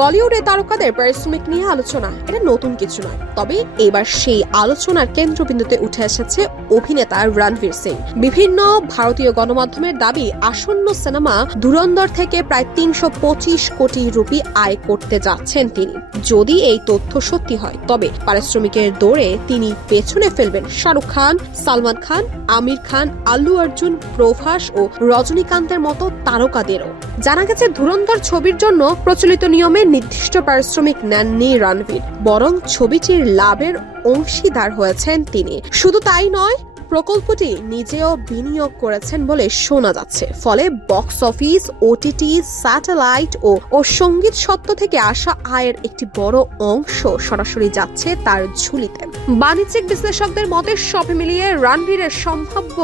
বলিউডে তারকাদের পারিশ্রমিক নিয়ে আলোচনা এটা নতুন কিছু নয়, তবে এবার সেই আলোচনার কেন্দ্রবিন্দুতে উঠে এসেছে অভিনেতা রণবীর সিং। বিভিন্ন ভারতীয় গণমাধ্যমের দাবি, আসন্ন সিনেমা ধুরন্ধর থেকে প্রায় ৩২৫ কোটি রুপি আয় করতে যাচ্ছেন তিনি। যদি এই তথ্য সত্যি হয়, তবে পারিশ্রমিকের দৌড়ে তিনি পেছনে ফেলবেন শাহরুখ খান, সালমান খান, আমির খান, আল্লু অর্জুন, প্রভাস ও রজনীকান্তের মতো তারকাদেরও। জানা গেছে, ধুরন্ধর ছবির জন্য প্রচলিত নিয়মে নির্দিষ্ট পারিশ্রমিক নেননি রণবীর, বরং ছবিটির লাভের অংশীদার হয়েছেন তিনি। শুধু তাই নয়, প্রকল্পটি নিজেও বিনিয়োগ করেছেন বলে শোনা যাচ্ছে। ফলে বক্স অফিস, ওটিটি, স্যাটেলাইট ও সঙ্গীত সত্ত্ব থেকে আসা আয়ের একটি বড় অংশ সরাসরি যাচ্ছে তার ঝুলিতে। বাণিজ্যিক বিশ্লেষকদের মতে সব মিলিয়ে রণবীরের সম্ভাব্য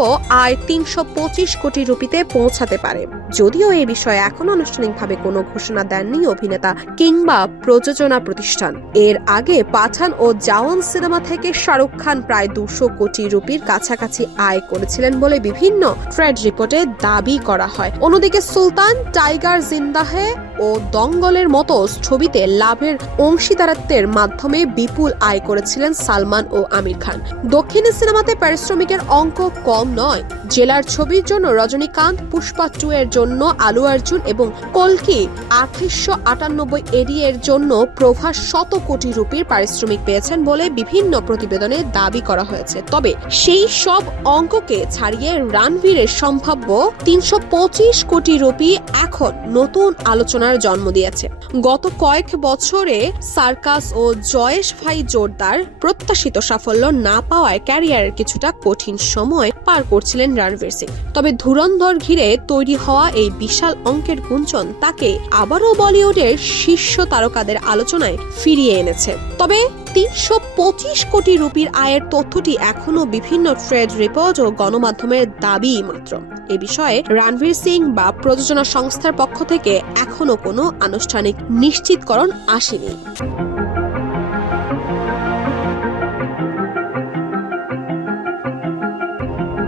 আয় ৩২৫ কোটি রুপিতে পৌঁছাতে পারে। যদিও এই বিষয়ে এখনো আনুষ্ঠানিকভাবে কোনো ঘোষণা দেননি অভিনেতা কিংবা প্রযোজনা প্রতিষ্ঠান। এর আগে পাঠান ও জওয়ান সিনেমা থেকে শাহরুখ খান প্রায় ২০০ কোটি রুপির কাছাকাছি আয় করেছিলেন বলে বিভিন্ন ট্রেড রিপোর্টে দাবি করা হয়। অন্যদিকে সুলতান, টাইগার জিন্দা হে ও দঙ্গলের মতো ছবিতে লাভের অংশীদারত্বের মাধ্যমে বিপুল আয় করেছিলেন সালমান ও আমির খান। দক্ষিণী সিনেমাতে পারিশ্রমিকের অঙ্ক কম নয়। জেলার ছবির জন্য রজনীকান্ত, পুষ্পা 2 এর জন্য আল্লু অর্জুন এবং কল্কি ২৮৯৮ এডি এর জন্য প্রভাস ১০০ কোটি রুপির পারিশ্রমিক পেয়েছেন বলে বিভিন্ন প্রতিবেদনে দাবি করা হয়েছে। তবে সেই সব অঙ্ককে ছাড়িয়ে রণবীরের সম্ভাব্য ৩২৫ কোটি রুপি এখন নতুন আলোচনার জন্ম দিয়েছে। গত কয়েক বছরে সার্কাস ও জয়েশ ভাই জোরদার প্রত্যাশিত সাফল্য না পাওয়ায় ক্যারিয়ারের কিছুটা কঠিন সময় পার করছিলেন রণবীর সিং। তবে ধুরন্ধর ঘিরে তৈরি হওয়া এই বিশাল অঙ্কের গুঞ্জন তাকে আবারও বলিউডের শীর্ষ তারকাদের আলোচনায় ফিরিয়ে এনেছে। তবে ৩২৫ কোটি রুপির আয়ের তথ্যটি এখনো বিভিন্ন ট্রেড রিপোর্ট ও গণমাধ্যমের দাবি মাত্র। এ বিষয়ে রণবীর সিং বা প্রযোজনা সংস্থার পক্ষ থেকে এখনো কোনো আনুষ্ঠানিক নিশ্চিতকরণ আসেনি।